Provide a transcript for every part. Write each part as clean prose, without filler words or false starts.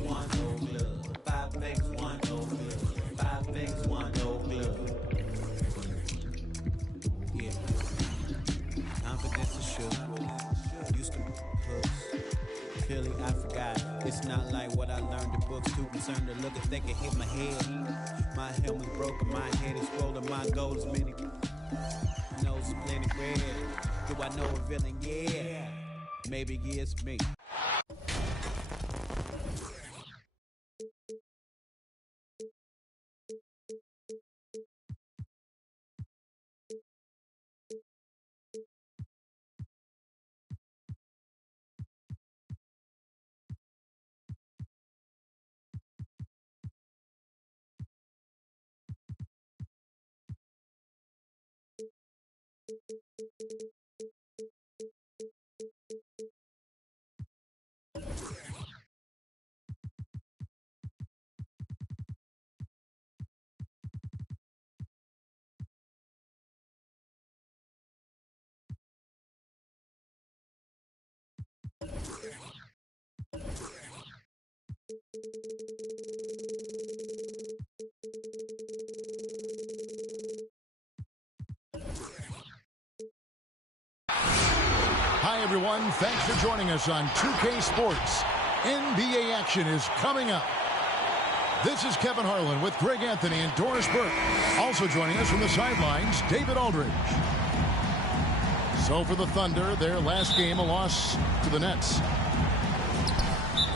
one, no glove. 5 makes 1, no glove. 5 makes 1, no glove. Yeah. Confidence is sure. Used to hooks. Philly, I forgot. It's not like what I learned in books. Too concerned to look if they can hit my head. My helmet's broken, my head is swollen, my goal is many. Knows plenty bread. Do I know a villain? Yeah. Maybe it's me. Hi, everyone. Thanks for joining us on 2K Sports. NBA action is coming up. This is Kevin Harlan with Greg Anthony and Doris Burke. Also joining us from the sidelines, David Aldridge. So for the Thunder, their last game, a loss to the Nets.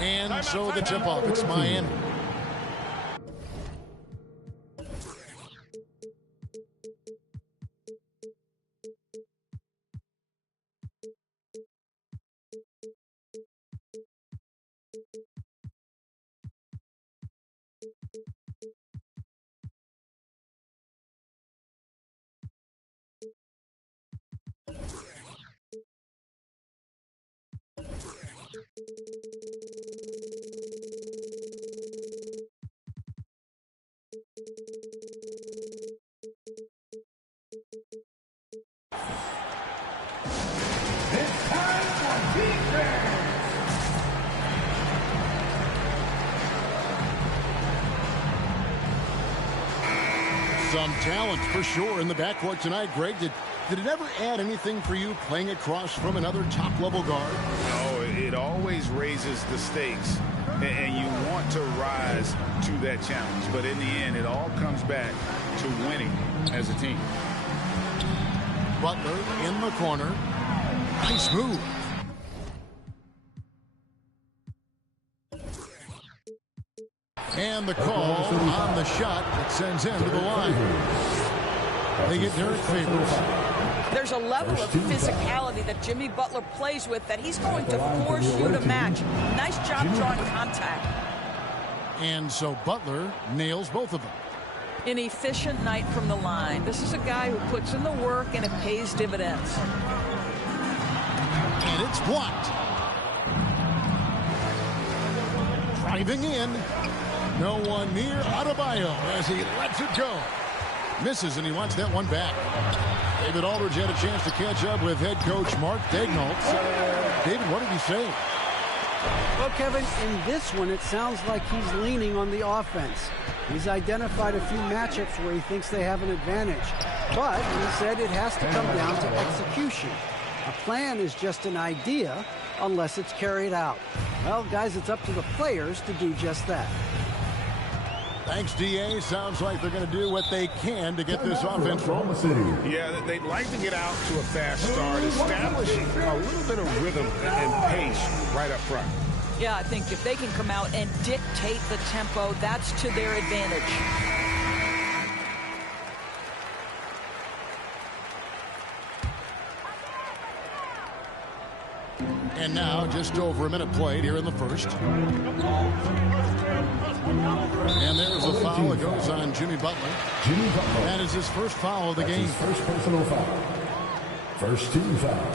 And so the tip-off, it's Miami. Some talent for sure in the backcourt tonight, Greg. Did it ever add anything for you playing across from another top-level guard? No, it always raises the stakes, and you want to rise to that challenge. But in the end, it all comes back to winning as a team. Butler in the corner. Nice move. And the call on the shot that sends him to the line. They get Derek Favors. There's a level of physicality that Jimmy Butler plays with that he's going to force you to match. Nice job drawing contact. And so Butler nails both of them. An efficient night from the line. This is a guy who puts in the work and it pays dividends. And it's blocked. Driving in. No one near Adebayo as he lets it go. Misses, and he wants that one back. David Aldridge had a chance to catch up with head coach Mark Daigneault. David, what did he say? Well, Kevin, in this one, it sounds like he's leaning on the offense. He's identified a few matchups where he thinks they have an advantage. But he said it has to come down to execution. A plan is just an idea unless it's carried out. Well, guys, it's up to the players to do just that. Thanks, D.A. Sounds like they're going to do what they can to get this offense rolling. Yeah, they'd like to get out to a fast start, establishing a little bit of rhythm and pace right up front. Yeah, I think if they can come out and dictate the tempo, that's to their advantage. And now, just over a minute played here in the first. And there's a foul. It goes on Jimmy Butler. That is his first foul of the game. First personal foul. First team foul.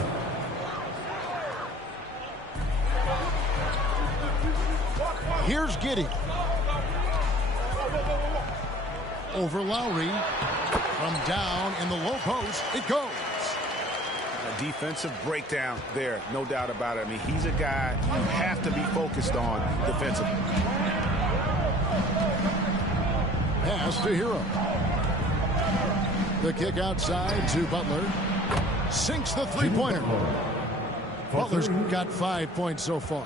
Here's Giddey. Over Lowry. From down in the low post, it goes. defensive breakdown there, no doubt about it. I mean, he's a guy you have to be focused on defensively. Pass to Hero. The kick outside to Butler. Sinks the three-pointer. Butler's got 5 points so far.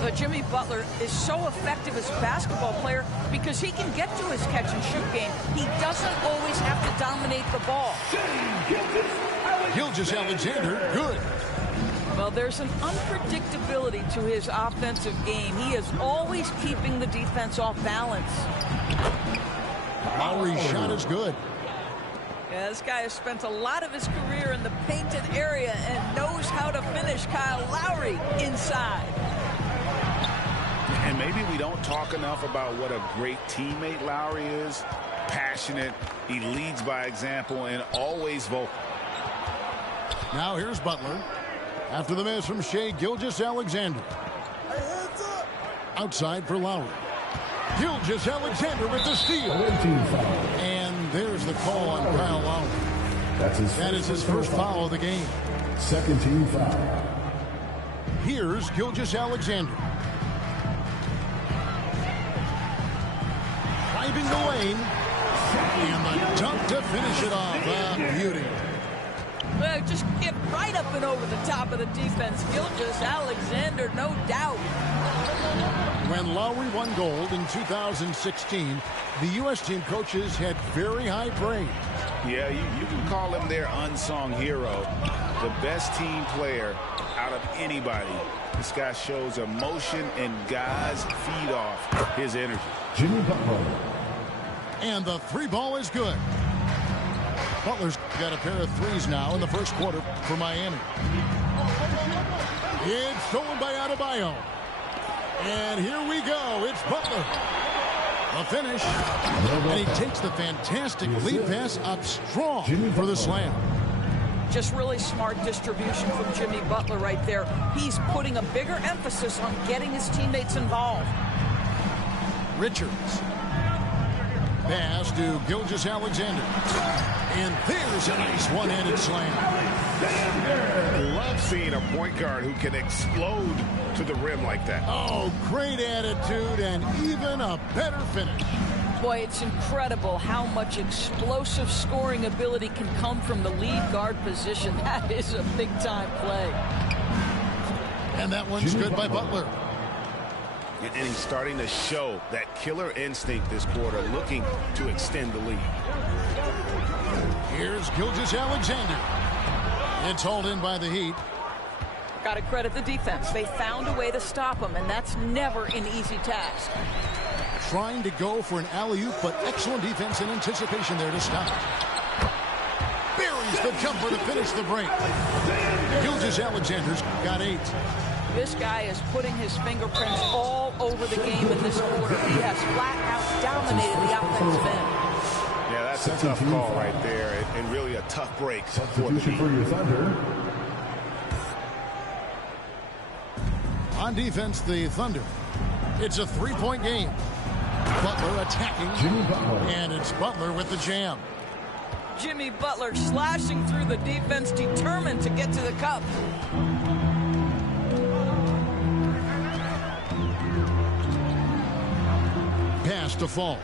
But Jimmy Butler is so effective as a basketball player because he can get to his catch-and-shoot game. He doesn't always have to dominate the ball. Gilgeous-Alexander, good. Well, there's an unpredictability to his offensive game. He is always keeping the defense off balance. Lowry's shot is good. Yeah, this guy has spent a lot of his career in the painted area and knows how to finish. Kyle Lowry inside. And maybe we don't talk enough about what a great teammate Lowry is. Passionate, he leads by example, and always vocal. Now here's Butler. After the miss from Shai Gilgeous-Alexander. Outside for Lowry. Gilgeous-Alexander with the steal. And there's the call on Kyle Lowry. That is his first foul of the game. Second team foul. Here's Gilgeous-Alexander. Driving the lane. And the dunk to finish it off. Beauty. Well, just get right up and over the top of the defense. Gilgeous-Alexander, no doubt. When Lowry won gold in 2016, the U.S. team coaches had very high praise. Yeah, you can call him their unsung hero. The best team player out of anybody. This guy shows emotion, and guys feed off his energy. Jimmy Butler. And the three ball is good. Butler's got a pair of threes now in the first quarter for Miami. It's stolen by Adebayo. And here we go. It's Butler. A finish. And he takes the fantastic lead pass up strong for the slam. Just really smart distribution from Jimmy Butler right there. He's putting a bigger emphasis on getting his teammates involved. Richards. Pass to Gilgeous-Alexander. And there's a nice one-handed slam. Love seeing a point guard who can explode to the rim like that. Oh, great attitude and even a better finish. Boy, it's incredible how much explosive scoring ability can come from the lead guard position. That is a big-time play. And that one's good by Butler. And he's starting to show that killer instinct this quarter, looking to extend the lead. Here's Gilgeous-Alexander. It's hauled in by the Heat. Got to credit the defense. They found a way to stop him, and that's never an easy task. Trying to go for an alley-oop, but excellent defense and anticipation there to stop. Buries the jumper to finish the break. Gilgeous-Alexander's got 8. This guy is putting his fingerprints all over the game in this quarter. He has flat out dominated the offensive end. Yeah, that's a tough call right there, and really a tough break for the Heat. For your Thunder. On defense, the Thunder. It's a three-point game. Butler attacking. Jimmy Butler. And it's Butler with the jam. Jimmy Butler slashing through the defense, determined to get to the cup. Pass to Fall.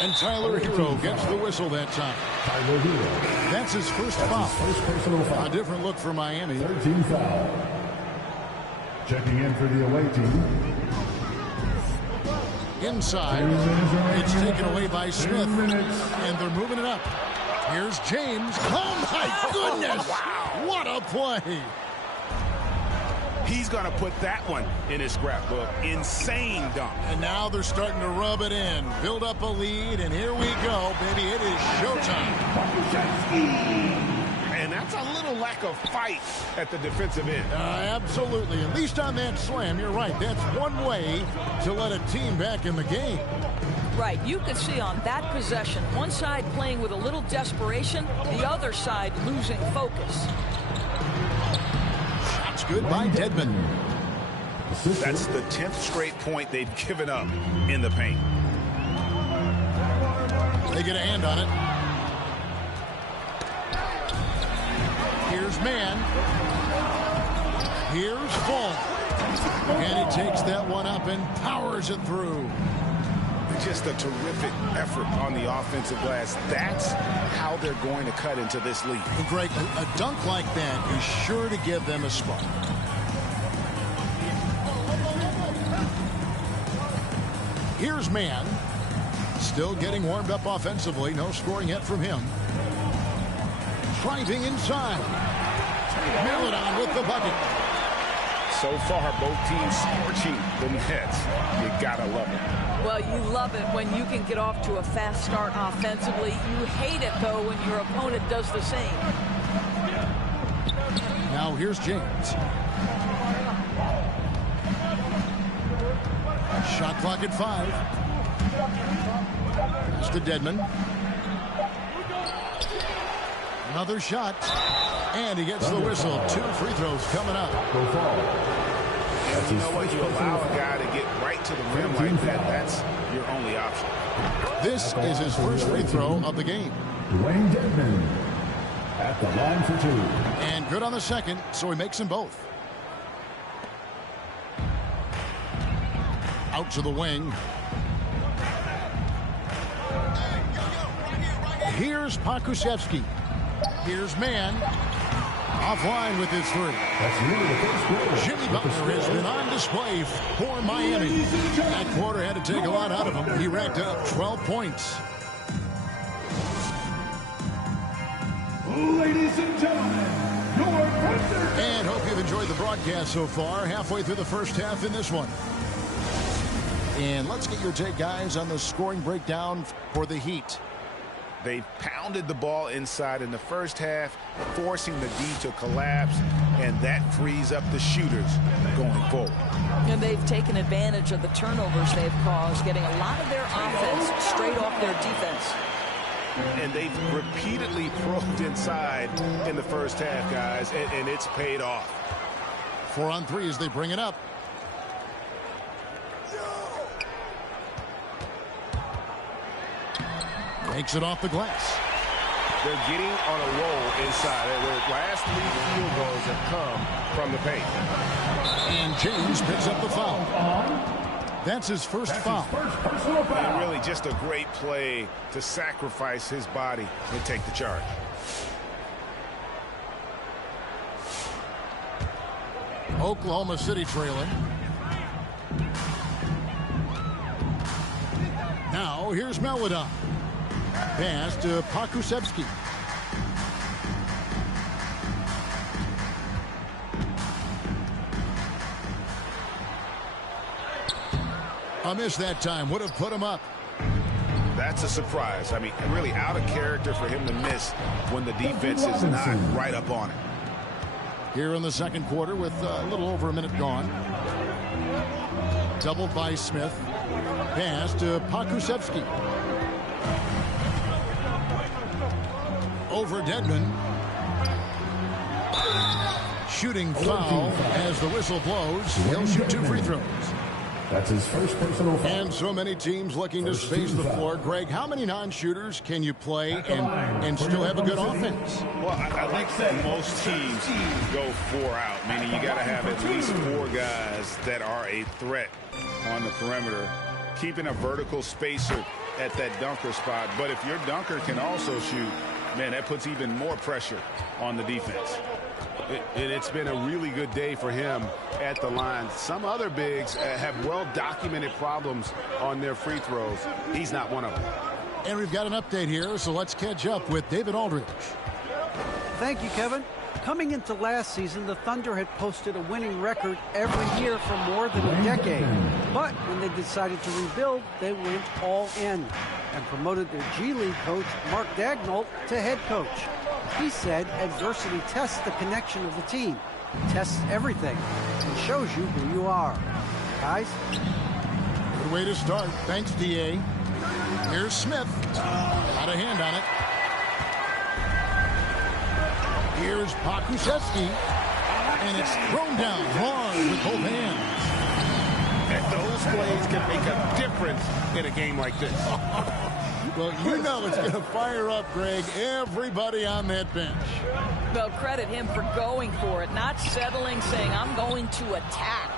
And Tyler Hero gets the whistle that time. Tyler Hero. That's his first foul. First personal foul. A different look for Miami. 13 foul. Checking in for the away team. Inside. It's taken away by Smith. And they're moving it up. Here's James. Oh, my goodness. Wow. What a play. He's going to put that one in his scrapbook. Insane dunk. And now they're starting to rub it in. Build up a lead, and here we go, baby. It is showtime. And that's a little lack of fight at the defensive end. Absolutely. At least on that slam, you're right. That's one way to let a team back in the game. Right, you could see on that possession, one side playing with a little desperation, the other side losing focus. Shots good by Dedmon. That's the 10th straight point they've given up in the paint. They get a hand on it. Here's man. Here's Fall. And he takes that one up and powers it through. Just a terrific effort on the offensive glass. That's how they're going to cut into this lead. And Greg, a dunk like that is sure to give them a spark. Here's man. Still getting warmed up offensively. No scoring yet from him. Driving inside. Melodon with the bucket. So far, both teams scorching the nets. You gotta love it. Well, you love it when you can get off to a fast start offensively. You hate it, though, when your opponent does the same. Now here's James. Shot clock at 5. Pass to Dedmon. Another shot. And he gets the whistle. 2 free throws coming up. And you know what? You allow a guy to get right to the rim like that. That's your only option. This is his first free throw of the game. Dwayne Dedmon at the line for 2. And good on the second, so he makes them both. Out to the wing. Here's Pokusevski. Here's man. Offline with his 3. Jimmy Butler has been on display for Miami. That quarter had to take a lot out of him. He racked up 12 points. Ladies and gentlemen, and hope you've enjoyed the broadcast so far. Halfway through the first half in this one. And let's get your take, guys, on the scoring breakdown for the Heat. They pounded the ball inside in the first half, forcing the D to collapse, and that frees up the shooters going forward. And they've taken advantage of the turnovers they've caused, getting a lot of their offense straight off their defense. And they've repeatedly probed inside in the first half, guys, and it's paid off. 4 on 3 as they bring it up. Makes it off the glass. They're getting on a roll inside. Their last 3 field goals have come from the paint. And James picks up the foul. That's his first foul. And really just a great play to sacrifice his body and take the charge. Oklahoma City trailing. Now here's Melodon. Pass to Pokusevski. A miss that time. Would have put him up. That's a surprise. I mean, really out of character for him to miss when the defense is not right up on it. Here in the second quarter with a little over a minute gone. Doubled by Smith. Pass to Pokusevski. Over Dedmon. Shooting foul as the whistle blows. He'll shoot 2 free throws. That's his first personal foul. And so many teams looking to space the floor. Greg, how many non-shooters can you play and still have a good offense? Well, I think that most teams go 4 out, meaning you got to have at least 4 guys that are a threat on the perimeter, keeping a vertical spacer at that dunker spot. But if your dunker can also shoot, man, that puts even more pressure on the defense. It's been a really good day for him at the line. Some other bigs have well-documented problems on their free throws. He's not one of them. And we've got an update here, so let's catch up with David Aldridge. Thank you, Kevin. Coming into last season, the Thunder had posted a winning record every year for more than a decade. But when they decided to rebuild, they went all in and promoted their G League coach, Mark Daigneault, to head coach. He said adversity tests the connection of the team, tests everything, and shows you who you are. Guys? Good way to start. Thanks, D.A. Here's Smith. Got a hand on it. Here's Pokusevski. And it's thrown down hard with both hands. Those plays can make a difference in a game like this. Well, you know it's going to fire up, Greg, everybody on that bench. Well, credit him for going for it, not settling, saying, I'm going to attack.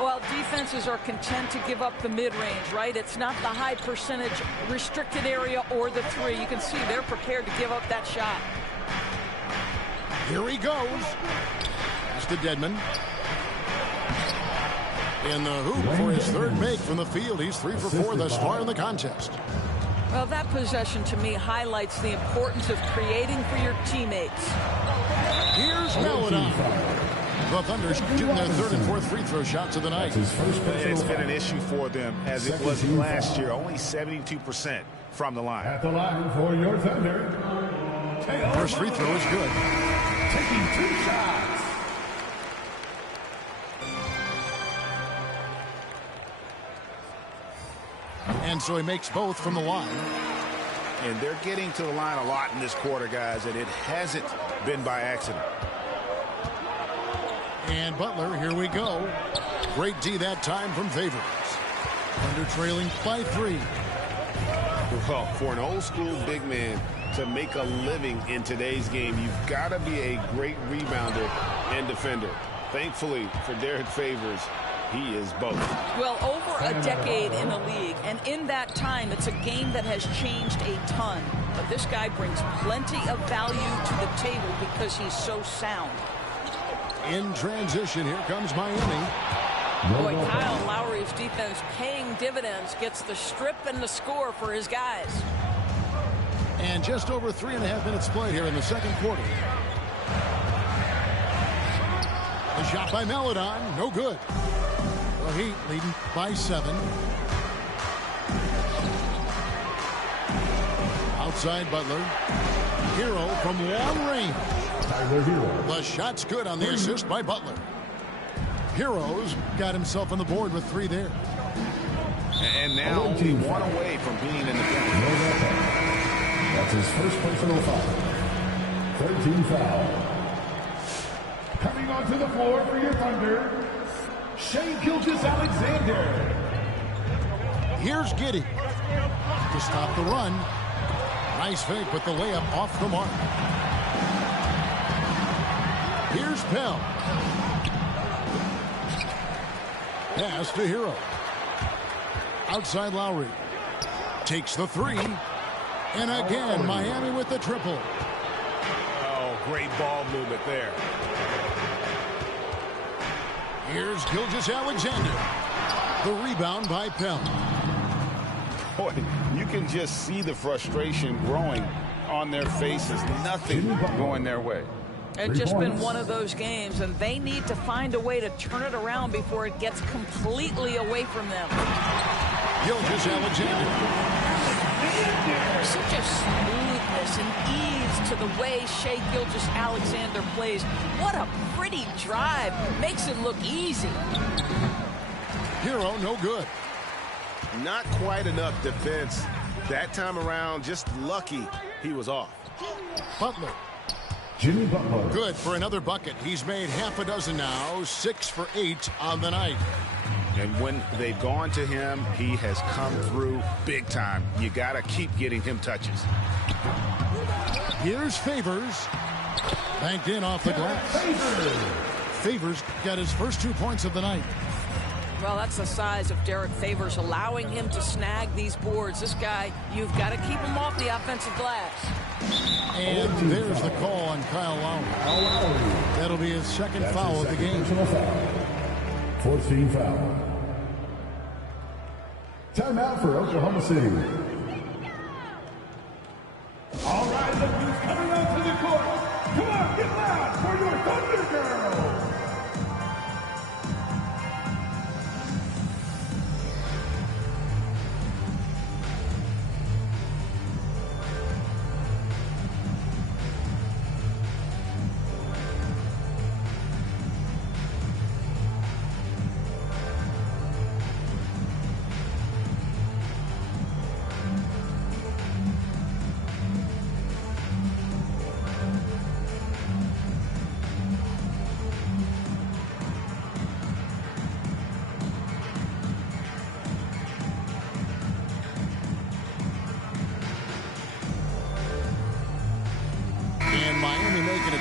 Well, defenses are content to give up the mid-range, right? It's not the high percentage restricted area or the three. You can see they're prepared to give up that shot. Here he goes. Pass to Dedmon. In the hoop for his third make from the field. He's 3 for 4 thus far in the contest. Well, that possession to me highlights the importance of creating for your teammates. Here's Maledon. The Thunder shooting their third and fourth free throw shots of the night. It's been an issue for them as it was last year. Only 72% from the line. At the line for your Thunder. First free throw is good. Taking 2 shots. And so he makes both from the line. And they're getting to the line a lot in this quarter, guys, and it hasn't been by accident. And Butler, here we go. Great D that time from Favors. Thunder trailing by 3. Well, for an old school big man to make a living in today's game, you've got to be a great rebounder and defender. Thankfully for Derek Favors, he is both. Well, over a decade in the league, and in that time, it's a game that has changed a ton. But this guy brings plenty of value to the table because he's so sound. In transition, here comes Miami. Boy, Kyle Lowry's defense paying dividends, gets the strip and the score for his guys. And just over 3.5 minutes played here in the second quarter. A shot by Maledon, no good. The Heat leading by 7. Outside Butler. Hero from long range. The shot's good on the assist by Butler. Heroes got himself on the board with 3 there. And now only 1 away from being in the game. That's his first personal foul. 13 foul. Coming onto the floor for your Thunder, Shai Gilgeous-Alexander. Here's Giddey to stop the run. Nice fake with the layup off the mark. Here's Pell. Pass to Hero. Outside Lowry. Takes the 3. And again, Miami with the triple. Oh, great ball movement there. Here's Gilgeous-Alexander. The rebound by Pell. Boy, you can just see the frustration growing on their faces. Nothing going their way. It's just been one of those games, and they need to find a way to turn it around before it gets completely away from them. Gilgeous-Alexander. Such a smoothness and ease to the way Shai Gilgeous-Alexander plays. What a pretty drive. Makes it look easy. Hero, no good. Not quite enough defense. That time around, just lucky he was off. Butler. Jimmy Butler. Good for another bucket. He's made half a dozen now. 6 for 8 on the night. And when they've gone to him, he has come through big time. You got to keep getting him touches. Here's Favors. Banked in off the glass. Favors got his first 2 points of the night. Well, that's the size of Derek Favors, allowing him to snag these boards. This guy, you've got to keep him off the offensive glass. And there's the call on Kyle Lowry. That'll be his second foul of the game. 14 foul. Timeout for Oklahoma City. All right, look who's coming out to the court. Come on, get loud for your Thunder Girls.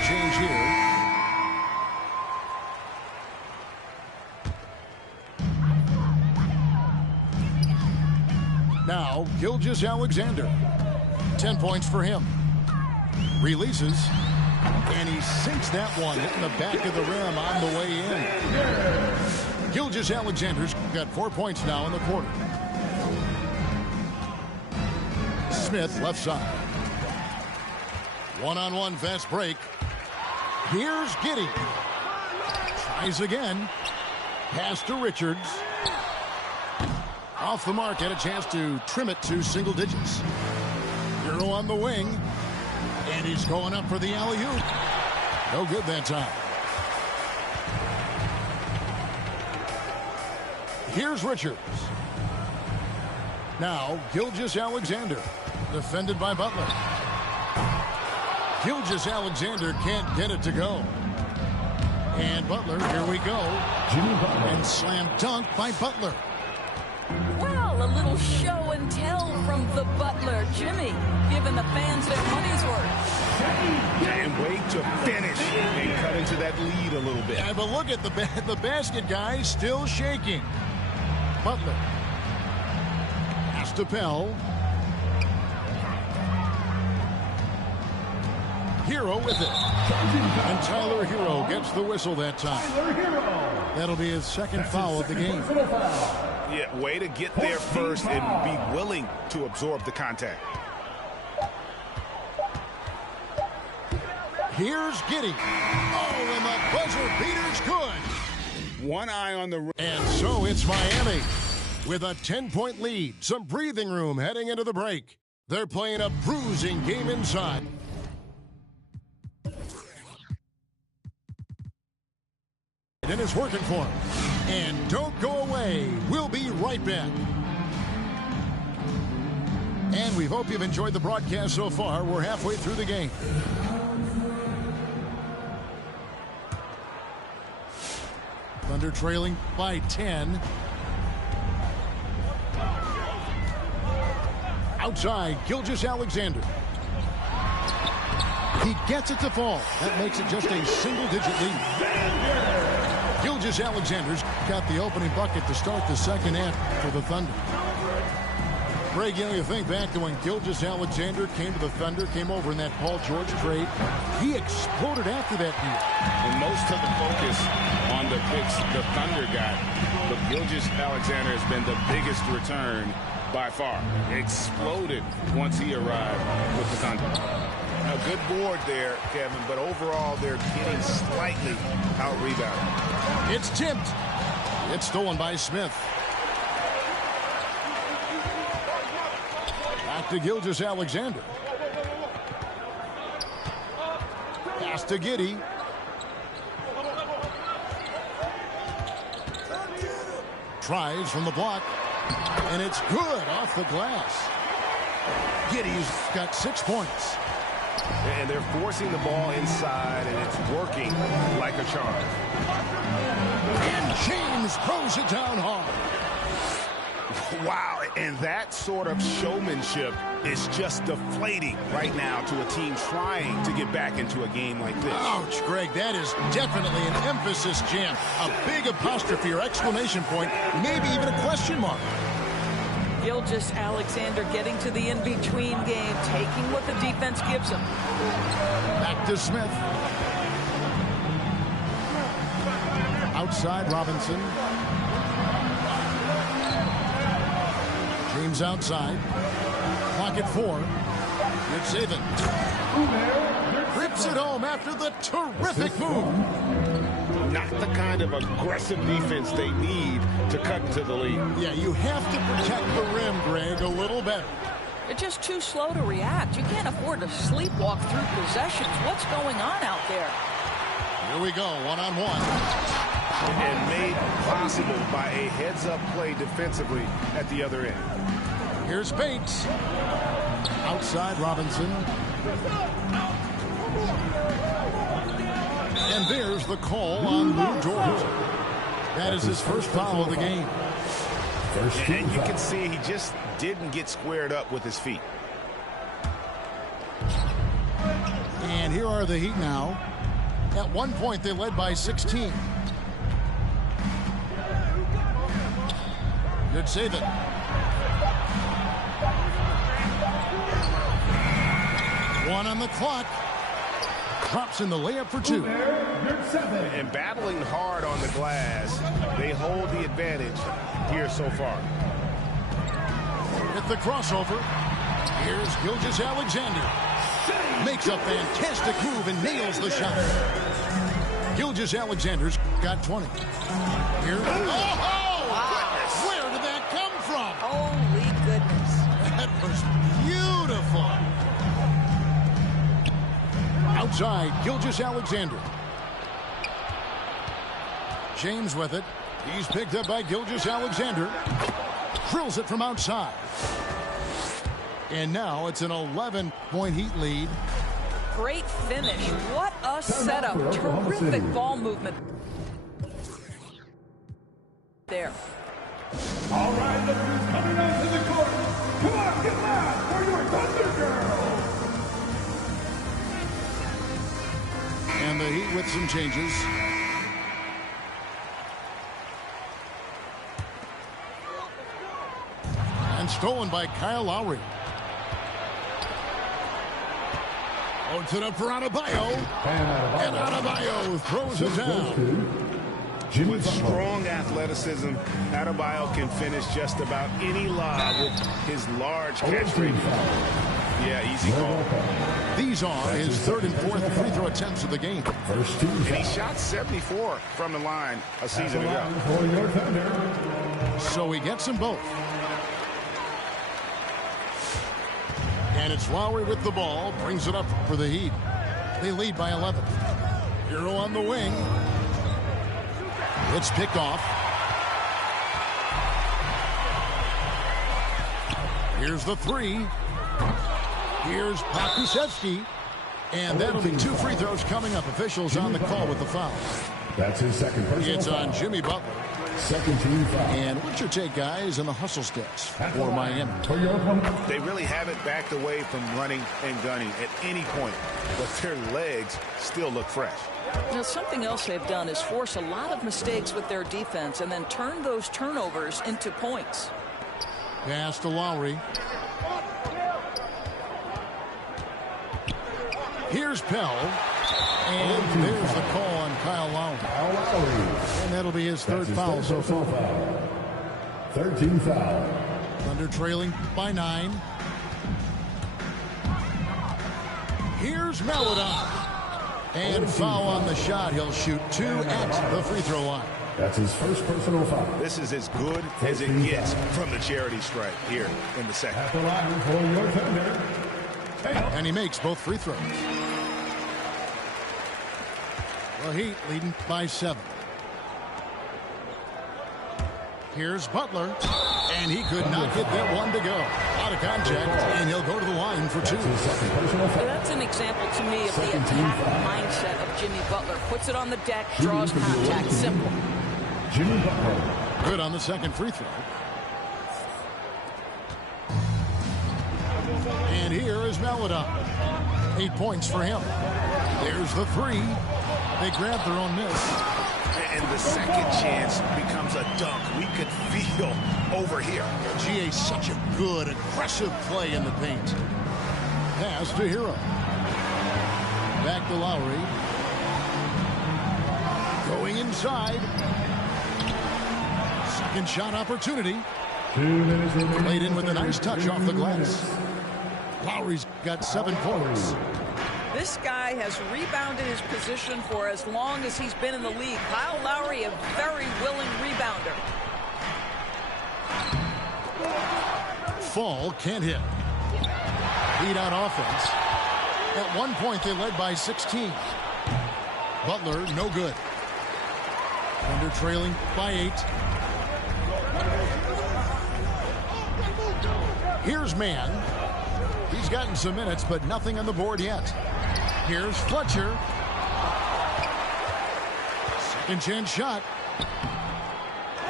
change here. Now, Gilgeous-Alexander. 10 points for him. Releases. And he sinks that one, hitting the back of the rim on the way in. Gilgeous-Alexander's got 4 points now in the quarter. Smith, left side. One-on-one fast break. Here's Giddey. Tries again. Pass to Richards. Off the mark, had a chance to trim it to single digits. Herro on the wing. And he's going up for the alley-oop. No good that time. Here's Richards. Now, Gilgeous-Alexander. Defended by Butler. Gilgeous-Alexander can't get it to go. And Butler, here we go. And slam dunk by Butler. Well, a little show and tell from the Butler. Jimmy giving the fans their money's worth. And wait to finish and cut into that lead a little bit. Yeah, but look at the basket guy still shaking. Butler. Pass to Pell. Herro with it. And Tyler Herro gets the whistle that time. That'll be his second foul of the game. Yeah, way to get there first and be willing to absorb the contact. Here's Giddey. Oh, and the buzzer beater's good. One eye on the... And so it's Miami with a 10-point lead. Some breathing room heading into the break. They're playing a bruising game inside. And it's working for him. And don't go away. We'll be right back. And we hope you've enjoyed the broadcast so far. We're halfway through the game. Thunder trailing by 10. Outside, Gilgeous-Alexander. He gets it to fall. That makes it just a single-digit lead. Gilgeous-Alexander's got the opening bucket to start the second half for the Thunder. Greg, you think back to when Gilgeous-Alexander came to the Thunder, came over in that Paul George trade. He exploded after that deal. And most of the focus on the picks the Thunder got, but Gilgeous-Alexander has been the biggest return by far. Exploded once he arrived with the Thunder. A good board there, Kevin, but overall they're getting slightly out-rebounded. It's tipped. It's stolen by Smith. Back to Gilgeous-Alexander. Pass to Giddey. Tries from the block. And it's good off the glass. Giddey's got 6 points. And they're forcing the ball inside, and it's working like a charm. And James throws it down hard. Wow, and that sort of showmanship is just deflating right now to a team trying to get back into a game like this. Ouch, Greg, that is definitely an emphasis jam. A big apostrophe or exclamation point, maybe even a question mark. Gilgeous-Alexander getting to the in-between game, taking what the defense gives him. Back to Smith. Outside, Robinson. James outside. Clock at 4. Good saving. Rips it home after the terrific move. Not the kind of aggressive defense they need to cut into the lead. Yeah, you have to protect the rim, Greg, a little better. They're just too slow to react. You can't afford to sleepwalk through possessions. What's going on out there? Here we go, one-on-one. And made possible by a heads-up play defensively at the other end. Here's Bates. Outside, Robinson. And there's the call on Lou Dort. That is his first foul of the game. And you can see he just didn't get squared up with his feet. And here are the Heat now. At one point, they led by 16. Good save it. One on the clock. Drops in the layup for two. And battling hard on the glass, they hold the advantage here so far. At the crossover, here's Gilgeous-Alexander. Makes a fantastic move and nails the shot. Gilgeous-Alexander's got 20. Here. Oh! Wow. Where did that come from? Holy goodness. That was beautiful. Outside, Gilgeous-Alexander. James with it. He's picked up by Gilgeous-Alexander. Drills it from outside. And now it's an 11-point Heat lead. Great finish. What a setup. Terrific ball movement there. All right, look who's coming onto the court. Come on, get loud for your Thunder Girls. And the Heat with some changes. And stolen by Kyle Lowry. Holds it up for Adebayo. And Adebayo throws it down. With strong athleticism, Adebayo can finish just about any lob with his large catch rate. Yeah, easy call. These are his third and fourth free throw attempts of the game. And he shot 74 from the line a season ago. So he gets them both. And it's Lowry with the ball. Brings it up for the Heat. They lead by 11. Hero on the wing. It's picked off. Here's the three. Here's Pokusevski. And that'll be two free throws coming up. Officials on the call with the foul. That's his second personal It's on foul. Jimmy Butler. Second team foul. And what's your take, guys, in the hustle sticks for Miami? For your opponent. They really haven't backed away from running and gunning at any point, but their legs still look fresh. Now, something else they've done is force a lot of mistakes with their defense and then turn those turnovers into points. Pass to Lowry. Here's Pell. And there's the call on Kyle Lowry. And that'll be his third foul so far. 13 foul. Thunder trailing by 9. Here's Maledon. And foul on the shot. He'll shoot 2 at the free throw line. That's his first personal foul. This is as good as it gets from the charity stripe here in the second. At the line for your Thunder. And he makes both free throws. The Heat leading by 7. Here's Butler. And he could not get that one to go. Out of contact. And he'll go to the line for 2. That's an example to me of the attack mindset of Jimmy Butler. Puts it on the deck, draws contact. Simple. Jimmy Butler. Good on the second free throw. And here is Maledon. 8 points for him. There's the three. They grab their own miss. And the second chance becomes a dunk. We could feel over here. GA, such a good, aggressive play in the paint. Pass to Hero. Back to Lowry. Going inside. Second shot opportunity. 2 minutes remaining. Played in with a nice touch off the glass. Lowry's got 7 points. This guy has rebounded his position for as long as he's been in the league. Kyle Lowry, a very willing rebounder. Fall can't hit. Beat out offense. At one point, they led by 16. Butler, no good. Thunder trailing by 8. Here's Mann. He's gotten some minutes, but nothing on the board yet. Here's Fletcher. Second chance shot.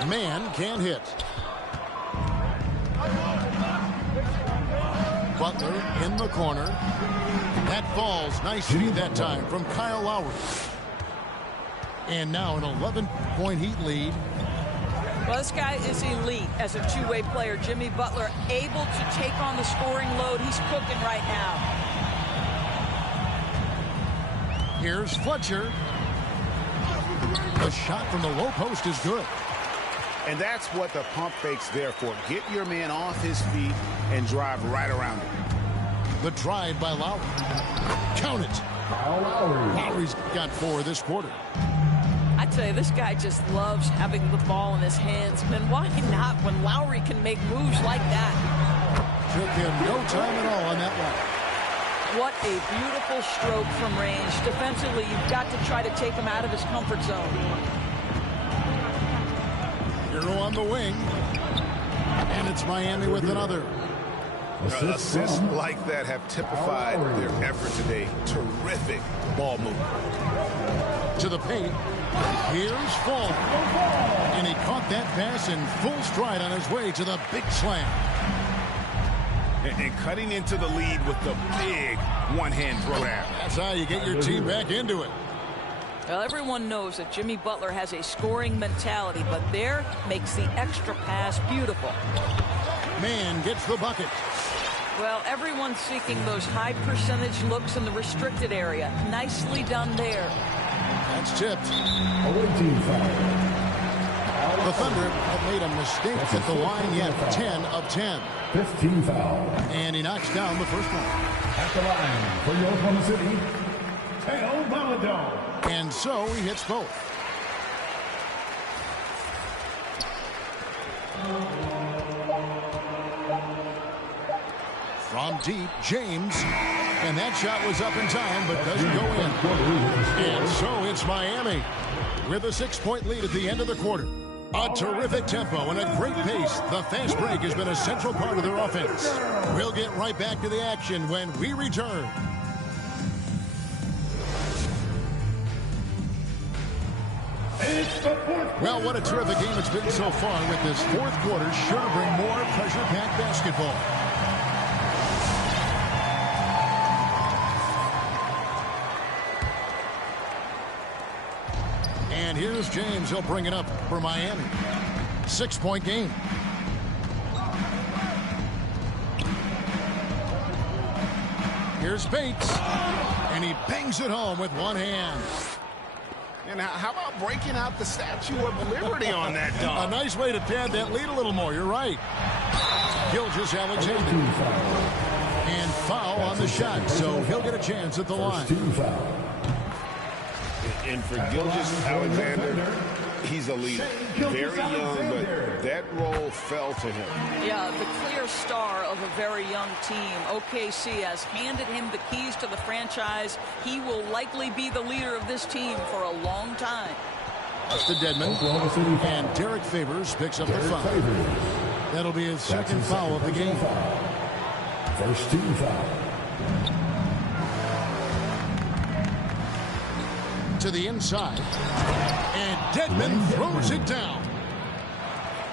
Mann can't hit. Butler in the corner. That falls. Nice feed that time from Kyle Lowry. And now an 11-point Heat lead. Well, this guy is elite as a two-way player. Jimmy Butler able to take on the scoring load. He's cooking right now. Here's Fletcher. The shot from the low post is good. And that's what the pump fake's there for. Get your man off his feet and drive right around him. The drive by Lowry. Count it. Lowry's got 4 this quarter. I tell you, this guy just loves having the ball in his hands. And why not when Lowry can make moves like that? Took him no time at all on that one. What a beautiful stroke from range. Defensively, you've got to try to take him out of his comfort zone. Hero on the wing. And it's Miami with another. Assists like that have typified their effort today. Terrific ball movement. To the paint. Here's Fall. And he caught that pass in full stride on his way to the big slam. And cutting into the lead with the big one-hand throwdown. That's how you get your team back into it. Well, everyone knows that Jimmy Butler has a scoring mentality, but there makes the extra pass beautiful. Man gets the bucket. Well, everyone's seeking those high percentage looks in the restricted area. Nicely done there. That's tipped. The Thunder have made a mistake at the line yet. 10 of 10. 15 foul. And he knocks down the first one. At the line for your Oklahoma City, Theo Maledon. And so he hits both. From deep, James. And that shot was up in time, but doesn't go in. And so it's Miami with a 6-point lead at the end of the quarter. A terrific tempo and a great pace. The fast break has been a central part of their offense. We'll get right back to the action when we return. Well, what a terrific game it's been so far, with this fourth quarter sure to bring more pressure-packed basketball. And here's James. He'll bring it up for Miami. 6-point game. Here's Bates. And he bangs it home with one hand. And how about breaking out the Statue of Liberty on that dunk? A nice way to pad that lead a little more. You're right. Gilgeous-Alexander. And foul on the shot, so he'll get a chance at the line. And for Gilgeous-Alexander, he's a leader. Very young, but that role fell to him. Yeah, the clear star of a very young team. OKC has handed him the keys to the franchise. He will likely be the leader of this team for a long time. That's the Deadman. And Derek Favors picks up the foul. That'll be his second foul of the game. First team foul. To the inside. And Deadman throws it down.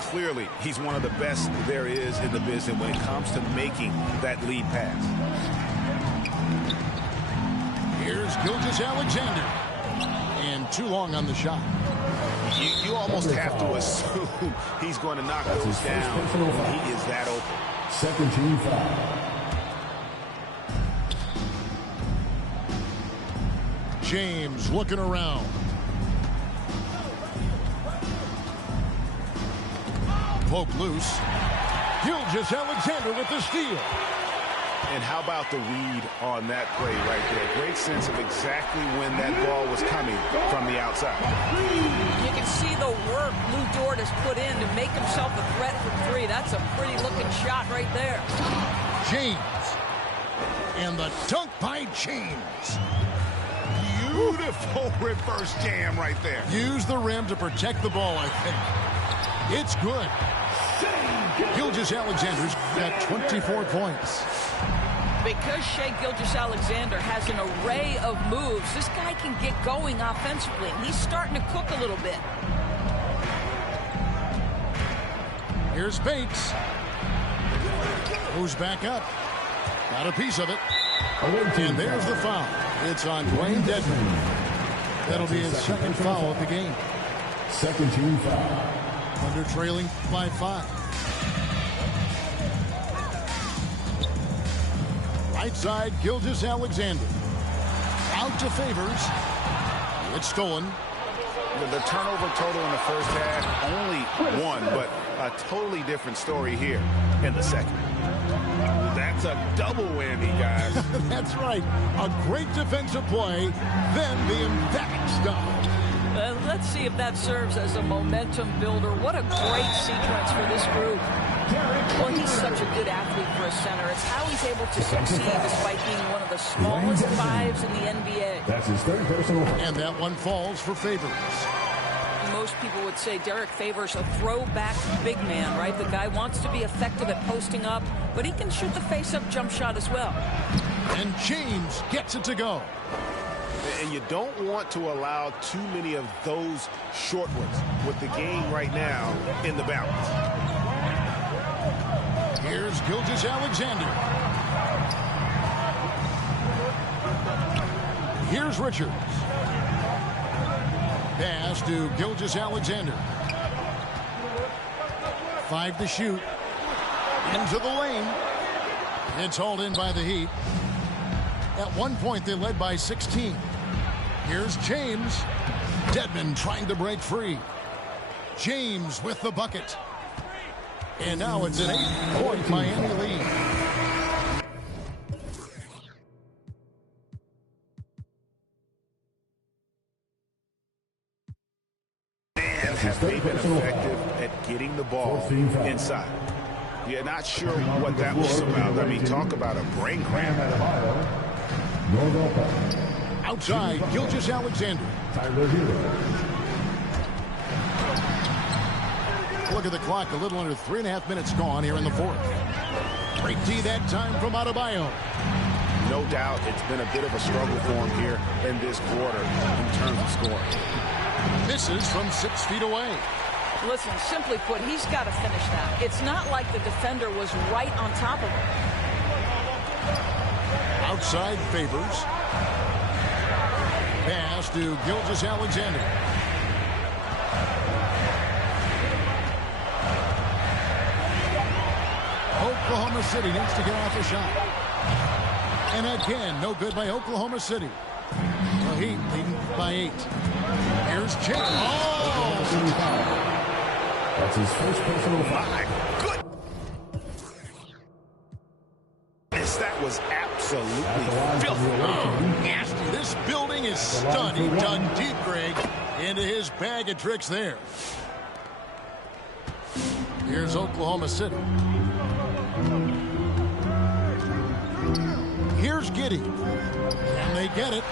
Clearly, he's one of the best there is in the business when it comes to making that lead pass. Here's Gilgeous-Alexander. And too long on the shot. You almost have to assume he's going to knock those down when he is that open. Second team foul. James looking around. Poke loose. Gilgeous-Alexander with the steal. And how about the read on that play right there? Great sense of exactly when that ball was coming from the outside. You can see the work Lou Dort has put in to make himself a threat from three. That's a pretty looking shot right there. James. And the dunk by James. Beautiful reverse jam right there. Use the rim to protect the ball, I think. It's good. Gilgeous-Alexander's got 24 points. Because Shai Gilgeous-Alexander has an array of moves, this guy can get going offensively. He's starting to cook a little bit. Here's Bates. Goes back up. Got a piece of it. And there's the foul. It's on Dwayne Dedmon. That'll be his second foul of the game. Second team foul. Thunder trailing by 5. Right side, Gilgeous-Alexander. Out to Favors. It's stolen. The turnover total in the first half, only 1, but a totally different story here in the second. That's a double whammy, guys. That's right. A great defensive play, then the emphatic stop. Let's see if that serves as a momentum builder. What a great sequence for this group. Well, he's such a good athlete for a center. It's how he's able to succeed despite being one of the smallest 5s in the NBA. That's his third personal. And that one falls for Favors. Most people would say Derek Favors a throwback big man, right? The guy wants to be effective at posting up, but he can shoot the face-up jump shot as well. And James gets it to go. And you don't want to allow too many of those short ones with the game right now in the balance. Here's Gilgeous-Alexander. Here's Richards. Pass to Gilgeous-Alexander. 5 to shoot. Into the lane. It's hauled in by the Heat. At one point, they led by 16. Here's James. Dedmon trying to break free. James with the bucket. And now it's an 8-point Miami lead. And have they been effective at getting the ball inside? You're not sure what that was about. I mean, talk about a brain cramp. Outside, Gilgeous-Alexander. Look at the clock, a little under 3.5 minutes gone here in the fourth. Great D that time from Adebayo. No doubt it's been a bit of a struggle for him here in this quarter in terms of scoring. Misses from 6 feet away. Listen, simply put, he's got to finish that. It's not like the defender was right on top of him. Outside Favors. Pass to Gilgeous-Alexander. Oklahoma City needs to get off a shot. And again, no good by Oklahoma City. The Heat leading by 8. Here's James. Oh! That's his first personal foul. My goodness, that was absolutely filthy. Oh, nasty. This building is stunned. He dug deep, Greg, into his bag of tricks there. Here's Oklahoma City. Here's Giddey. And they get it.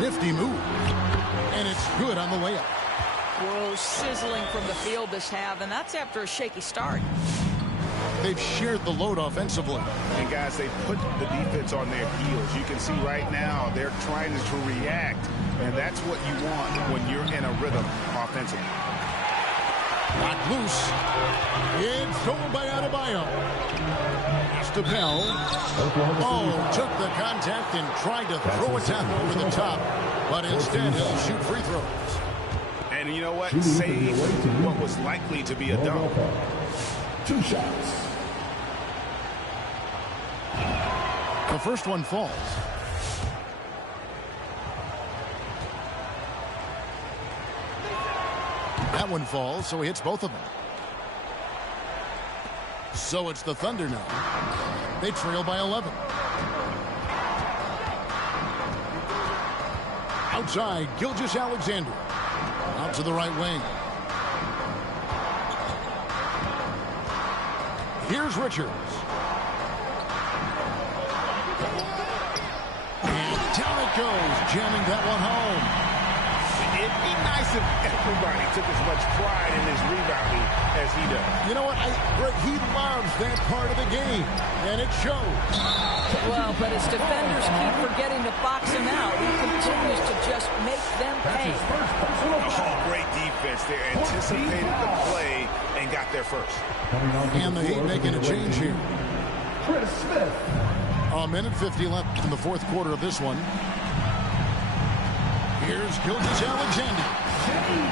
Nifty move. And it's good on the layup. Whoa, sizzling from the field this half, and that's after a shaky start. They've shared the load offensively. And guys, they put the defense on their heels. You can see right now they're trying to react, and that's what you want when you're in a rhythm offensively. Knocked loose. It's stolen by Adebayo. Pass to Bell. Oh, took the contact and tried to throw it down over the top, but instead he'll shoot free throws. And you know what? Save what was likely to be a dunk. 2 shots. The first one falls. That one falls, so he hits both of them. So it's the Thunder now. They trail by 11. Outside, Gilgeous-Alexander. Out to the right wing. Here's Richards. And down it goes, jamming that one home. It'd be nice if everybody took as much pride in his rebounding as he does. You know what? He loves that part of the game, and it shows. Well, but his defenders keep forgetting to box him out. He continues to just make them pay. Oh, great defense there. Anticipated the play and got there first. And the Heat making a change here. Chris Smith. 1:50 left in the fourth quarter of this one. Here's Gilgeous-Alexander.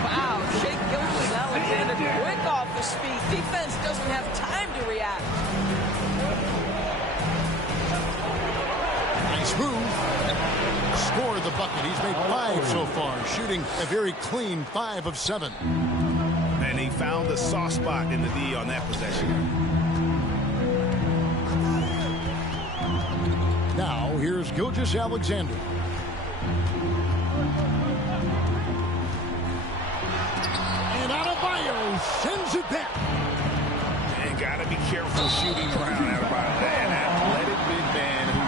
Wow, Shai Gilgeous-Alexander quick off his feet. Defense doesn't have time to react. Nice move. Scored the bucket. He's made 5 so far, shooting a very clean 5 of 7. And he found the soft spot in the D on that possession. Now, here's Gilgeous-Alexander. And Adebayo sends it back. And got to be careful shooting around Adebayo. An athletic big man who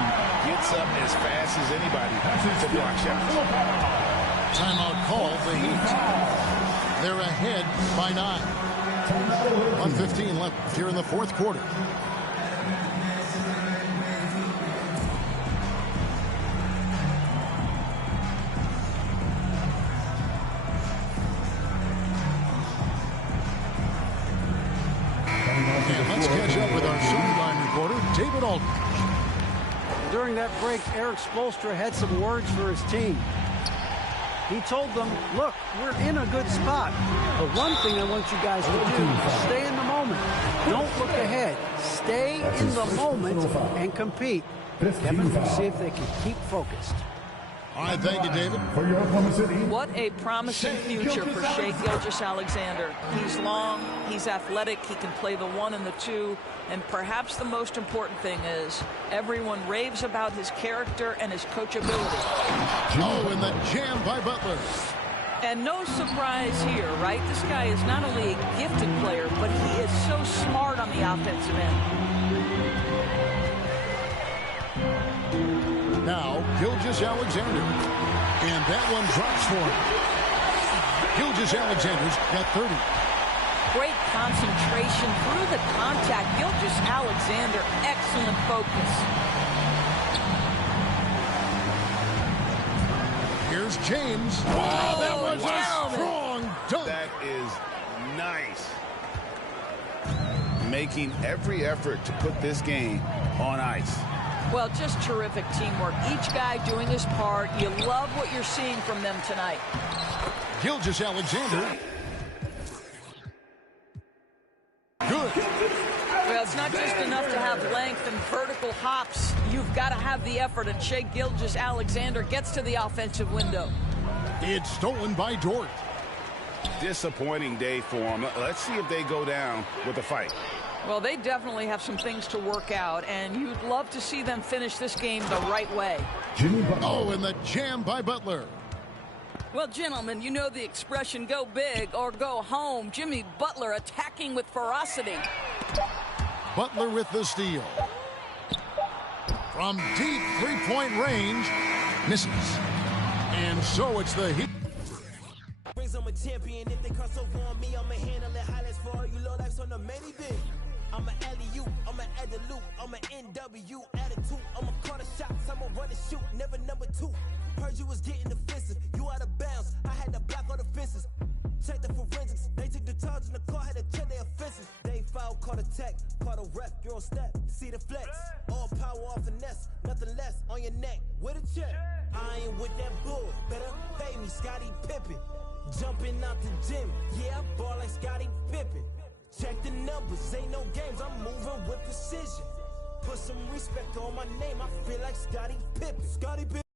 gets up as fast as anybody to block shots. Timeout called the Heat. They're ahead by 9. 1:15 left here in the fourth quarter. And let's catch up with our sideline reporter, David Aldridge. During that break, Eric Spoelstra had some words for his team. He told them, look, we're in a good spot. But one thing I want you guys to do is stay in the moment. Don't look ahead. Stay in the moment and compete. Kevin, we'll see if they can keep focused. All right, thank you, David. For your Oklahoma City. What a promising future for Shai Gilgeous-Alexander. He's long, he's athletic, he can play the 1 and the 2, and perhaps the most important thing is everyone raves about his character and his coachability. Oh, and the jam by Butler. And no surprise here, right? This guy is not only a gifted player, but he is so smart on the offensive end. Now, Gilgeous-Alexander. And that one drops for him. Gilgeous-Alexander's got 30. Great concentration through the contact. Gilgeous-Alexander, excellent focus. Here's James. Wow, that was a strong dunk. That is nice. Making every effort to put this game on ice. Well, just terrific teamwork. Each guy doing his part. You love what you're seeing from them tonight. Gilgeous-Alexander. Good. Well, it's not just enough to have length and vertical hops. You've got to have the effort, and Shai Gilgeous-Alexander gets to the offensive window. It's stolen by Dort. Disappointing day for him. Let's see if they go down with a fight. Well, they definitely have some things to work out, and you'd love to see them finish this game the right way. Oh, and the jam by Butler. Well, gentlemen, you know the expression, go big or go home. Jimmy Butler attacking with ferocity. Butler with the steal. From deep three-point range, misses. And so it's the Heat. I'm a champion. If they cross over on me, I'ma handle it. Highlights for all you low lives on the main event. I'm an alley-oop, I'm an add the loop, I'm an NW attitude. I'm a call the shots, I'm a run and shoot, never number 2. Heard you was getting defensive, you out of bounds. I had to block all the fences. Check the forensics, they took the charge in the car, had to check their offenses. They foul, caught a tech, caught a rep, you're on step, see the flex. All power off finesse, nothing less on your neck, with a check. I ain't with that bull, better pay me, Scottie Pippen. Jumping out the gym, yeah, I ball like Scottie Pippen. Check the numbers, ain't no games, I'm moving with precision. Put some respect on my name, I feel like Scottie Pippen. Scottie Pippen.